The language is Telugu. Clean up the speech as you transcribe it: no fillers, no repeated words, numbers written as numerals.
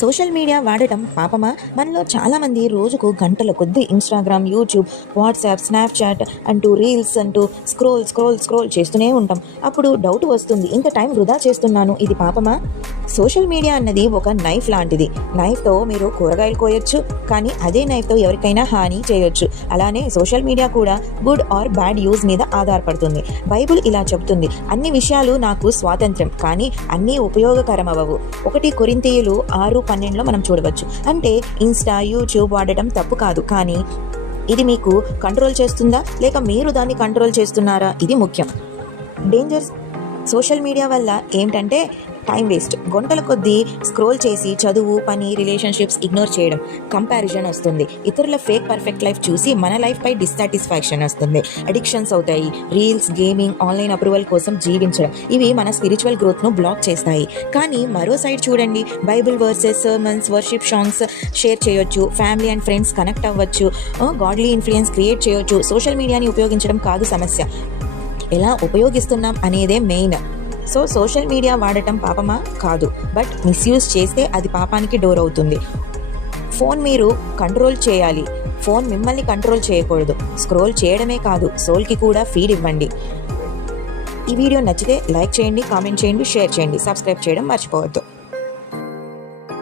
సోషల్ మీడియా వాడటం పాపమా? మనలో చాలామంది రోజుకు గంటల కొద్దీ ఇన్స్టాగ్రామ్, యూట్యూబ్, వాట్సాప్, స్నాప్చాట్ అంటూ రీల్స్ అంటూ స్క్రోల్ చేస్తూనే ఉంటాం. అప్పుడు డౌట్ వస్తుంది, ఇంత టైం వృధా చేస్తున్నాను, ఇది పాపమా? సోషల్ మీడియా అన్నది ఒక నైఫ్ లాంటిది. నైఫ్తో మీరు కూరగాయలు కోయొచ్చు, కానీ అదే నైఫ్తో ఎవరికైనా హాని చేయొచ్చు. అలానే సోషల్ మీడియా కూడా గుడ్ ఆర్ బ్యాడ్ యూజ్ మీద ఆధారపడుతుంది. బైబుల్ ఇలా చెబుతుంది, అన్ని విషయాలు నాకు స్వాతంత్ర్యం, కానీ అన్నీ ఉపయోగకరమవవు. 1 కొరింథీయులు 6:12 మనం చూడవచ్చు. అంటే ఇన్స్టా, యూట్యూబ్ వాడటం తప్పు కాదు, కానీ ఇది మీకు కంట్రోల్ చేస్తుందా లేక మీరు దాన్ని కంట్రోల్ చేస్తున్నారా, ఇది ముఖ్యం. డేంజర్స్ సోషల్ మీడియా వల్ల ఏంటంటే టైం వేస్ట్, గంటల కొద్దీ స్క్రోల్ చేసి చదువు, పని, రిలేషన్షిప్స్ ఇగ్నోర్ చేయడం, కంపారిజన్ వస్తుంది, ఇతరుల ఫేక్ పర్ఫెక్ట్ లైఫ్ చూసి మన లైఫ్పై డిస్సాటిస్ఫాక్షన్ వస్తుంది, అడిక్షన్స్ అవుతాయి, రీల్స్, గేమింగ్, ఆన్లైన్ అప్రూవల్ కోసం జీవించడం, ఇవి మన స్పిరిచువల్ గ్రోత్ను బ్లాక్ చేస్తాయి. కానీ మరో సైడ్ చూడండి, Bible versus, sermons, worship songs share చేయొచ్చు, ఫ్యామిలీ అండ్ ఫ్రెండ్స్ కనెక్ట్ అవ్వచ్చు, గాడ్లీ ఇన్ఫ్లుయెన్స్ క్రియేట్ చేయొచ్చు. సోషల్ మీడియాని ఉపయోగించడం కాదు సమస్య, ఎలా ఉపయోగిస్తున్నాం అనేదే మెయిన్. సో సోషల్ మీడియా వాడటం పాపమా? కాదు, బట్ మిస్యూజ్ చేస్తే అది పాపానికి డోర్ అవుతుంది. ఫోన్ మీరు కంట్రోల్ చేయాలి, ఫోన్ మిమ్మల్ని కంట్రోల్ చేయకూడదు. స్క్రోల్ చేయడమే కాదు, సోల్కి కూడా ఫీడ్ ఇవ్వండి. ఈ వీడియో నచ్చితే లైక్ చేయండి, కామెంట్ చేయండి, షేర్ చేయండి, సబ్స్క్రైబ్ చేయడం మర్చిపోవద్దు.